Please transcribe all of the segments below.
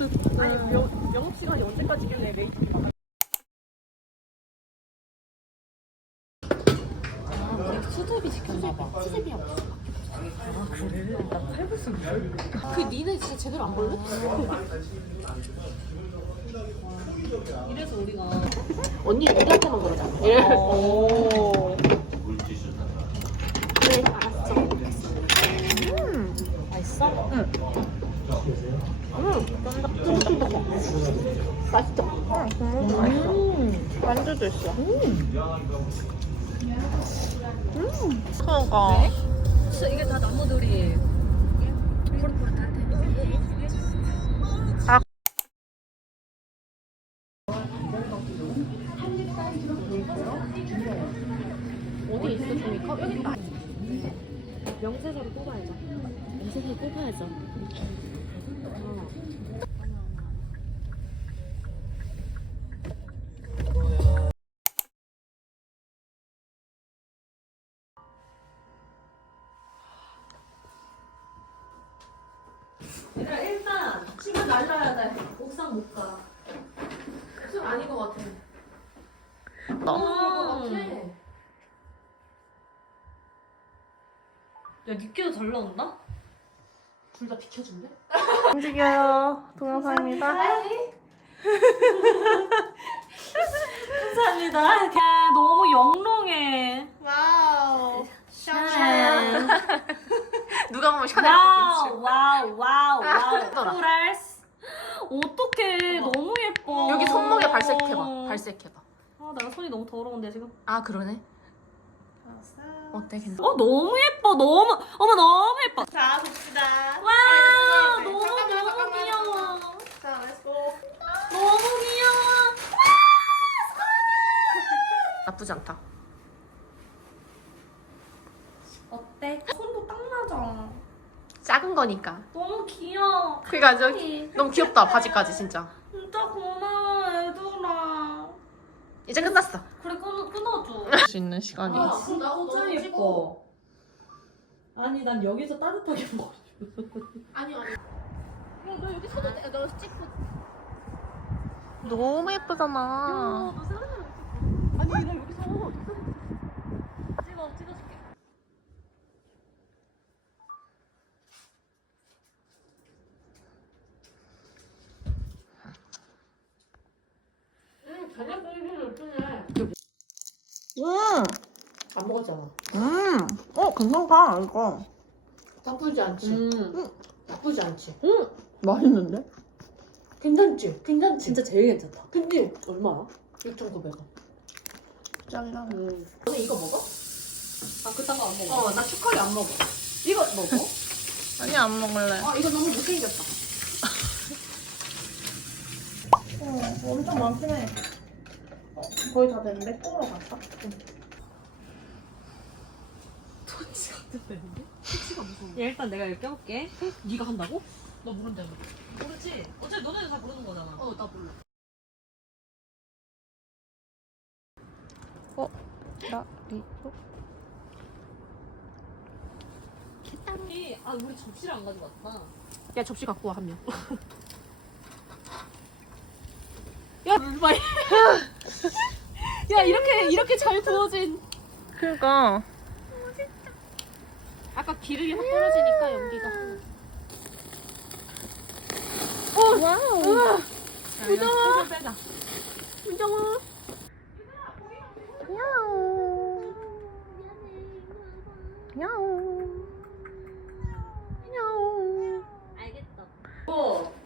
너도 아니 영업 시간이 언제까지길래 메이크업 막 우리 수제비 시켰나봐. 수제비야 없어. 아 그래? 나 칼국수 먹었는데. 그 니네 진짜 제대로 안 볼래? 이래서 우리가 언니 우리한테만 그러잖아. 오. 그래 알았어. 맛있어? 응. 쫀득쫀득해. 맛있죠? 만두도 있어. 그러니까. 진짜 이게 다 나무들이 포릇포릇한데. 어디 있어 종이컵? 여기 있다. 명세서를 뽑아야죠. 명세서를 뽑아야죠. 얘들아 일단 지금 날라야 돼. 옥상 못 가. 지금 아닌 것 같아. 야 니께도 잘 나온다? 둘 다 비켜준대? 움직여요. 동영상입니다. 감사합니다. 너무 영롱해. 와우. 샤넬. 누가 보면 샤넬 와우 와우 와우 와우. 예쁘더라. 코랄스. 어떡해. 너무 예뻐. 여기 손목에 발색해봐. 발색해봐. 아 내가 손이 너무 더러운데 지금. 아 그러네. 어때 괜찮아? 너무 예뻐. 너무 어머 너무 예뻐. 자 봅시다. 와 너무 너무 귀여워. 자 렛츠고. 너무 귀여워. 나쁘지 않다. 어때? 손도 딱 맞아. 작은 거니까. 너무 귀여워. 그니까 저 카키. 너무 귀엽다 바지까지 진짜. 진짜 고마워 얘들아. 이제 끝났어. 그래 끊어줘. 할 수 있는 시간이. 진짜 예뻐. 아니 난 여기서 따뜻하게 먹어. 아니. 너 여기 서도 돼. 너 찍고. 너무 예쁘잖아. 너 사진 아니 너 여기서 찍어줄게. 저녁 소리는 어떠네. 안 먹었잖아. 괜찮다 이거. 나쁘지 않지? 나쁘지 않지? 맛있는데? 괜찮지? 괜찮지? 진짜 제일 괜찮다. 근데 얼마야? 6,900원. 짱이다. 너네 이거 먹어? 아 그딴 거 안 먹어. 나 추카리 안 먹어. 이거 먹어? 아니 안 먹을래. 이거 너무 못생겼다. 엄청 많긴 해. 거의 다 됐는데? 뽑으러 갈까? 토치 같은 데 토치가 무슨? 야 일단 내가 이렇게 껴볼게. 네가 한다고? 너 모른다며. 모르지. 어차피 너네들 다 모르는 거잖아. 나 몰라. 나 리도. 개땀이. 아 우리 접시를 안 가져왔다. 야 접시 갖고 와 한 명. 야 물발. 야 이렇게 잘 부어진. 그러니까. 아까 기름이 확 떨어지니까 연기가. 와우. 무서워. 빼자. 무서워. 야옹. 야옹. 야옹. 알겠다.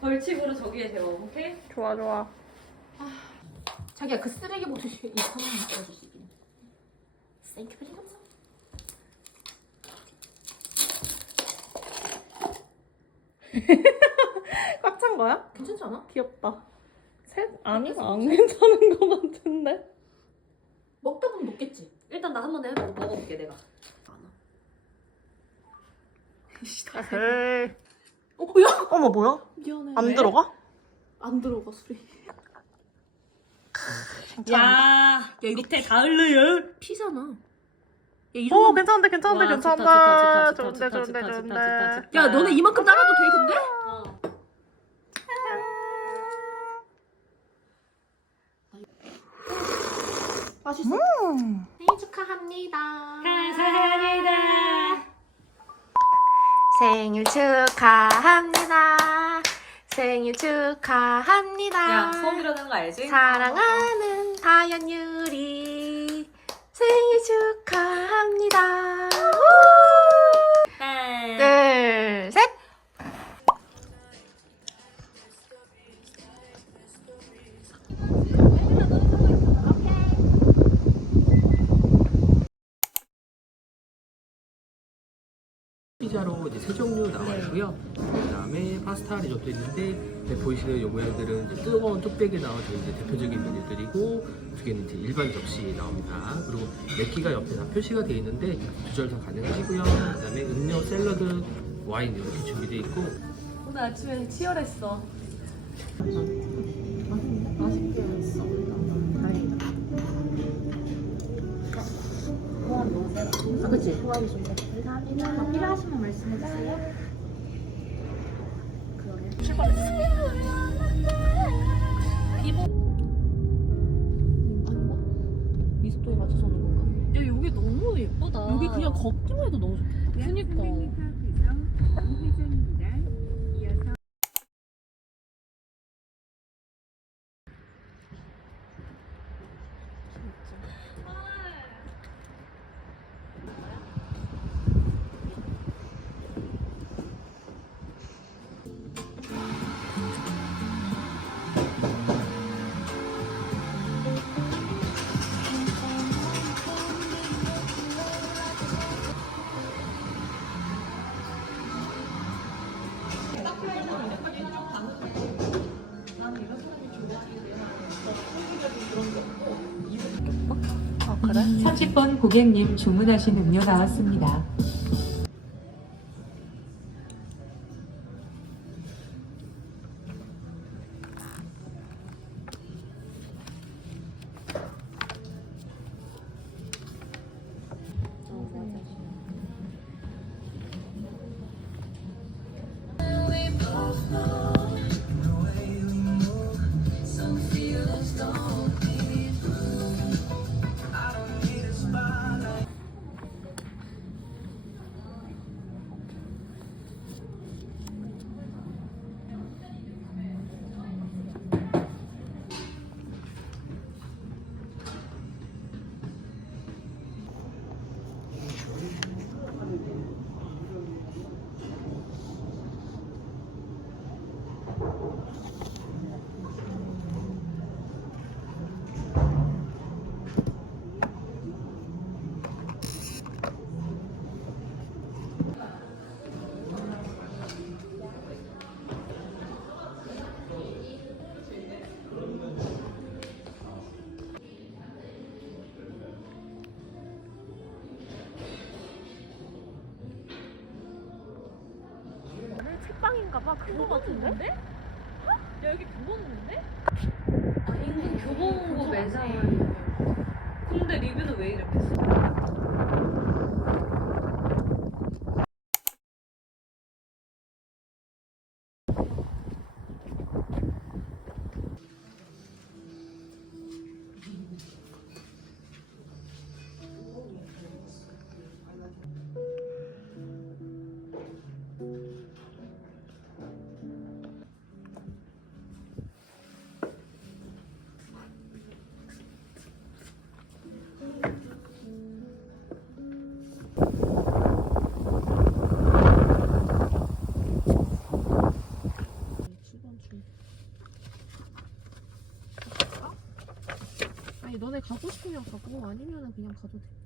벌칙으로 저기에 대워. 오케이? 좋아 좋아. 자기야 그 쓰레기 보듯이 2,000원 넣어줄 수 있겠네. 땡큐 베리 감사. 꽉 찬 거야? 괜찮지 않아? 귀엽다. 셋? 아니 안 괜찮은 거 같은데. 먹다 보면 먹겠지. 일단 나 한 번 해보고 먹어볼게 내가. 에이. 야! 어머 뭐야? 미안해. 안 들어가? 안 들어가 술이. 야 이거 밑에 가을르요. 피잖아. 야 이런 거. 괜찮은데 와, 괜찮다. 좋다, 좋다, 좋은데. 좋다. 야 너네 이만큼 따라도 돼 근데? 어. 맛있어. 생일 축하합니다. 감사합니다. 생일 축하합니다. 생일 축하합니다. 야, 소원 빌어야 되는 거 알지? 사랑하는 다연유리 생일 축하합니다. 네. 둘, 셋. 피자로 이제 세 종류 나와 있고요. 그다음에 파스타 리조또 있는데 네, 보이시는 요 모양들은 이제 뜨거운 뚝배기에 나와서 이제 대표적인 메뉴들이고 두 개는 이제 일반 접시에 나옵니다. 그리고 맵기가 옆에 다 표시가 되어 있는데 조절 다 가능하시고요. 그다음에 음료, 샐러드, 와인 이렇게 준비되어 있고 오늘 아침에 치열했어. 맛있게 했어. 다행이다. 소원 너무 세다. 아, 그치? 소원이 좀 돼. 감사합니다. 필요하시면 말씀해주세요. 미숫도에 맞춰서 오는 건가? 야, 여기 너무 예쁘다. 여기 그냥 걷기만 해도 너무 좋겠다. 그니까. 그래? 30번 고객님 주문하신 음료 나왔습니다. 책방인가봐. 큰 거 같은데? 야, 여기 교본 있는데? 아, 인근 교보문고 매장을. 근데 리뷰는 왜 이렇게 써? 아니 너네 가고 싶으면 가고 아니면 그냥 가도 돼.